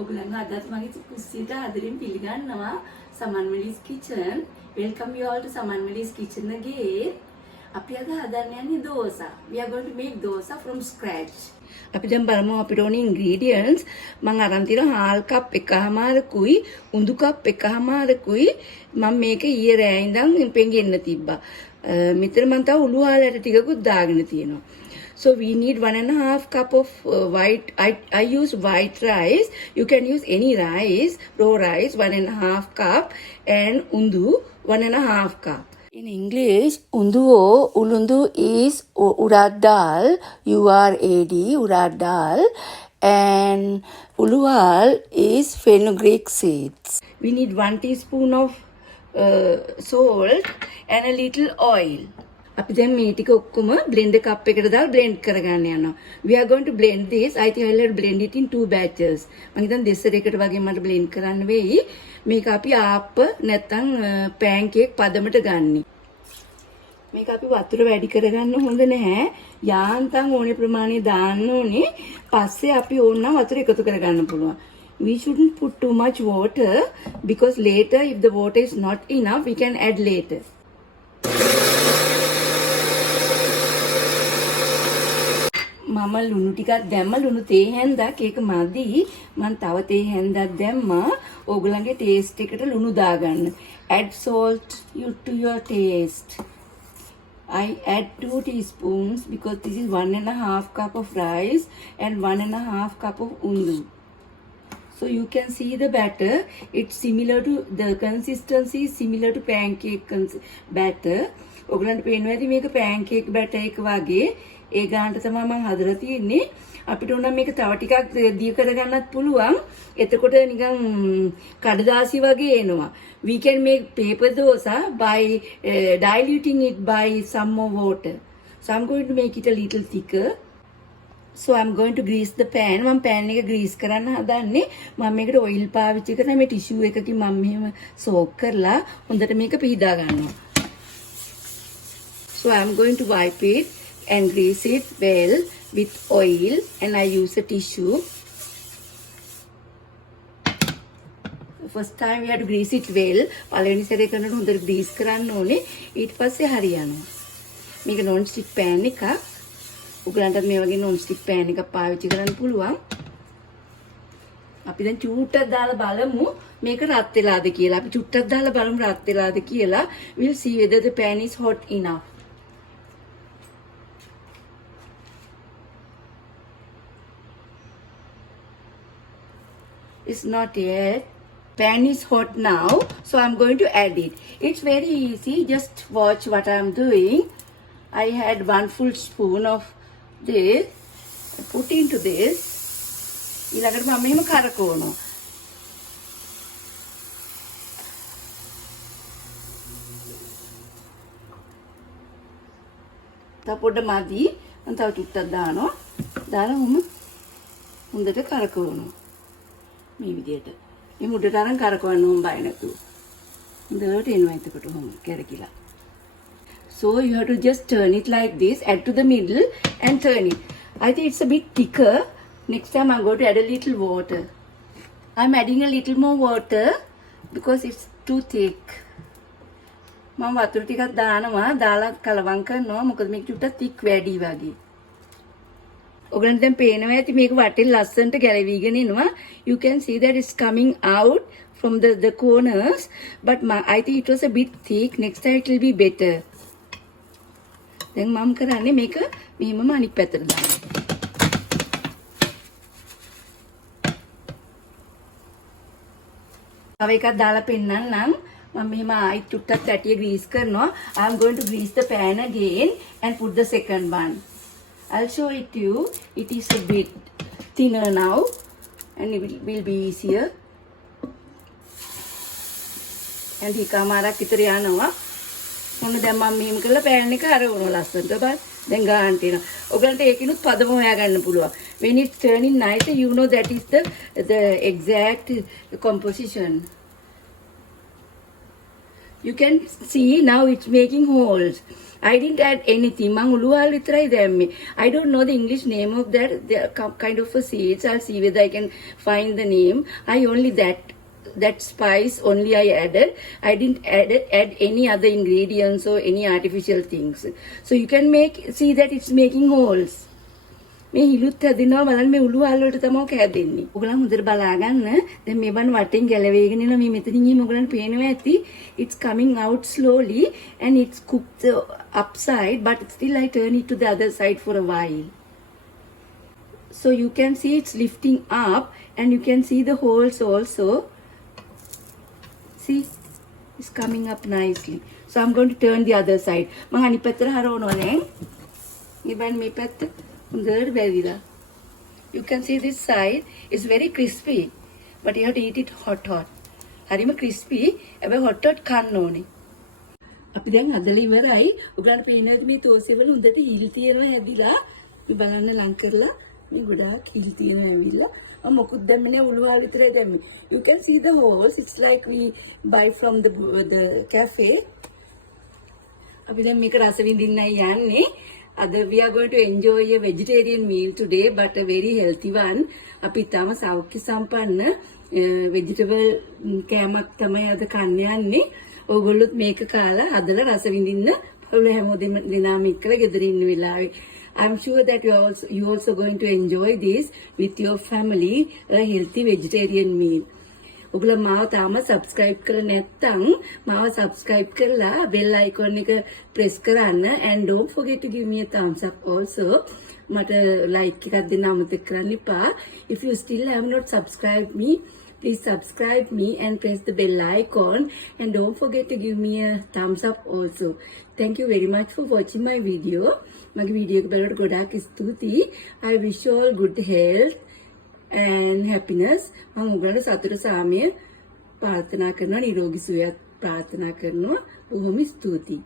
ඔගලන් අදත් මගේ කුස්සියට ආදරෙන් පිළිගන්නවා Saman Melis kitchen. Welcome you all to Saman Melis kitchen again. අපි අද හදන්න යන්නේ දෝසා. We are going to make dosa from scratch. අපි දැන් බලමු අපිට ඕනේ ingredients. මම අරන් තියෙනවා හාල් කප් එකමාරකුයි උඳු කප් එකමාරකුයි. මම මේක ඊයේ රෑ ඉඳන් පෙඟෙන්න තිබ්බා. මෙතන මම තව උළු හාලට ටිකකුත් දාගෙන තියෙනවා. So we need 1.5 cup of white. I use white rice. You can use any rice, raw rice, 1.5 cup, and undu 1.5 cup. In English, undu or ulundu is urad dal, URAD, urad dal, and ulual is fenugreek seeds. We need 1 teaspoon of salt and a little oil. අපි දැන් මේ ටික ඔක්කොම blender cup එකට දාලා blend කරගන්න යනවා. We are going to blend this. I think I'll blend it in 2 batches. මම හිතන්නේ දෙස්සරයකට වගේ මට blend කරන්න වෙයි. මේක අපි ආප්ප නැත්නම් pancake පදමට ගන්නෙ. මේක අපි වතුර වැඩි කරගන්න හොඳ නැහැ. යාන්තම් ඕනේ ප්‍රමාණය දාන්න ඕනේ. පස්සේ අපි ඕනනම් වතුර එකතු කරගන්න පුළුවන්. We shouldn't put too much water because later if the water is not enough we can add later. මම ලුණු ටිකක් දැම්ම ලුණු තේ හැන්දක් ඒක මදි මම තව තේ හැන්දක් දැම්මා ඕගලන්ගේ ටේස්ට් එකට ලුණු දාගන්න add salt to your taste. I add 2 teaspoons because this is 1.5 cup of rice and 1.5 cup of undu. So you can see the batter. It's similar to the consistency is similar to pancake batter. ඔයගලන්ට පේනවා ඇති මේක pancake batter එක වගේ. ඒ ගානට තමයි මම හදලා තියෙන්නේ. අපිට උනම් මේක තව ටිකක් දිය කරගන්නත් පුළුවන්. එතකොට නිකන් කඩදාසි වගේ එනවා. We can make paper dosa by diluting it by some more water. So I'm going to make it a little thicker. So I'm going to grease the pan. මම pan එක grease කරන්න හදන්නේ. මම මේකට oil පාවිච්චි කරලා මේ tissue එකකින් මම මෙහෙම soak කරලා හොඳට මේක පිහදා ගන්නවා. So I'm going to wipe it and grease it well with oil and I use a tissue. First time we have to grease it well. පළවෙනි සැරේ කරනකොට හොඳට grease කරන්න ඕනේ. ඊට පස්සේ හරියනවා. මේක non stick pan එකක්. උගලන්ට මේ වගේ non stick pan එකක් පාවිච්චි කරන්න පුළුවන්. අපි දැන් චූට්ටක් දාලා බලමු මේක රත් වෙලාද කියලා. අපි චුට්ටක් දාලා බලමු රත් වෙලාද කියලා. We'll see whether the pan is hot enough. It's not yet. Pan is hot now, so I'm going to add it. It's very easy. Just watch what I'm doing. I had 1 full spoon of this. I put into this. ඊළඟට මම මෙහෙම කරකවනවා. තව පොඩ්ඩ මදි. මම තව ටිකක් දානවා. දාලා හොඳට කරකවනවා. මේ විදියට. මේ මුඩට අරන් කරකවන්න ඕන බය නැතුව. හොඳට එනවා එතකොට කැරකිලා. So you have to just turn it like this, add to the middle and turn it. I think it's a bit thicker. Next time I'm going to add a little water. I'm adding a little more water because it's too thick. මම වතුර ටිකක් දානවා, දාලා කලවම් කරනවා. මොකද මේක චුට්ටක් thick වැඩි වගේ. ඔයගලන්ට දැන් පේනවා ඇති මේක වටේ ලස්සනට ගැලවිගෙන එනවා. You can see that it's coming out from the corners, but I think it was a bit thick. Next time it will be better. දැන් මම කරන්නේ මේක මෙහෙමම අනිත් පැත්තට දාන්න. තව එකක් දාලා පෙන්නන්නම්. මම මෙහෙම ආයි චුට්ටක් තැටිය grease කරනවා. I'm going to grease the pan again and put the second one. I'll show it to you. It is a bit thinner now and it will be easier. And එකමාරක් විතර යනවා. මොන දැන් මම මෙහෙම කරලා pan එක අරවනවා ලස්සනට. බලන්න. දැන් ගාන්න තියෙනවා. ඔයගලන්ට ඒකිනුත් පදම හොයා ගන්න පුළුවන්. When it's turning nice, you know that is the exact composition. You can see now it's making holes. I didn't add anything. Mang uluwal vitrai දැම්මේ. I don't know the English name of that. They're kind of a seeds. I'll see whether I can find the name. I only that spice only I added. I didn't add any other ingredients or any artificial things. So you can see that it's making holes. මේ හිලුත් හැදිනවා බලන්න මේ උළු වල වලට තමයි ඔක හැදෙන්නේ. ඔයගොල්ලන් හොඳට බලා ගන්න. දැන් මේ බන් වටෙන් ගැලවෙගෙන එනවා මේ මෙතනින් ගිහින් ඔයගොල්ලන්ට පේනවා ඇති. It's coming out slowly and it's cooked upside but still I turn it to the other side for a while. So you can see it's lifting up and you can see the holes also. See? It's coming up nicely. So I'm going to turn the other side. මම අනිත් පැත්තට හරවනවා දැන්. මේ බලන්න මේ පැත්ත හොඳට බැරිලා. You can see this side is very crispy but you have to eat it hot. හරිම crispy හැබැයි hot කන්න ඕනේ. අපි දැන් හදලා ඉවරයි. උගලන්ට පේනවාද මේ තෝසෙ වල හොඳට හිල් තියෙනවා හැදිලා. මේ බලන්න ලං කරලා මේ ගොඩාක් හිල් තියෙනවා ඇවිල්ලා. මොකුත් දැම්මේ නෑ උළු වල විතරයි දැම්මේ. You can see the holes. It's like we buy from the cafe. අපි දැන් මේක රස විඳින්නයි යන්නේ. We are going to enjoy a vegetarian meal today, but a very healthy one. අපි තාම සෞඛ්‍ය සම්පන්න vegetable කෑමක් තමයි අද කන්න යන්නේ. ඕගොල්ලොත් මේක කාලා හදලා රස විඳින්න පුළුවන් හැමෝදෙම දිනාමිකව ගෙදර ඉන්න වෙලාවේ. I'm sure that you also going to enjoy this with your family, a healthy vegetarian meal. ඔගොල්ලෝ මාව තාම subscribe කරලා නැත්නම් මාව subscribe කරලා bell icon එක press කරන්න and don't forget to give me a thumbs up also. මට like එකක් දෙන්න අමතක කරන්න එපා. If you still have not subscribed me, please subscribe me and press the bell icon and don't forget to give me a thumbs up also. Thank you very much for watching my video. මගේ වීඩියෝ එක බලවට ගොඩාක් ස්තුතියි. I wish you all good health and happiness. මම ඔයගලන්ට සතුට සාමය ප්‍රාර්ථනා කරනවා, නිරෝගී සුවය ප්‍රාර්ථනා කරනවා. බොහොම ස්තුතියි.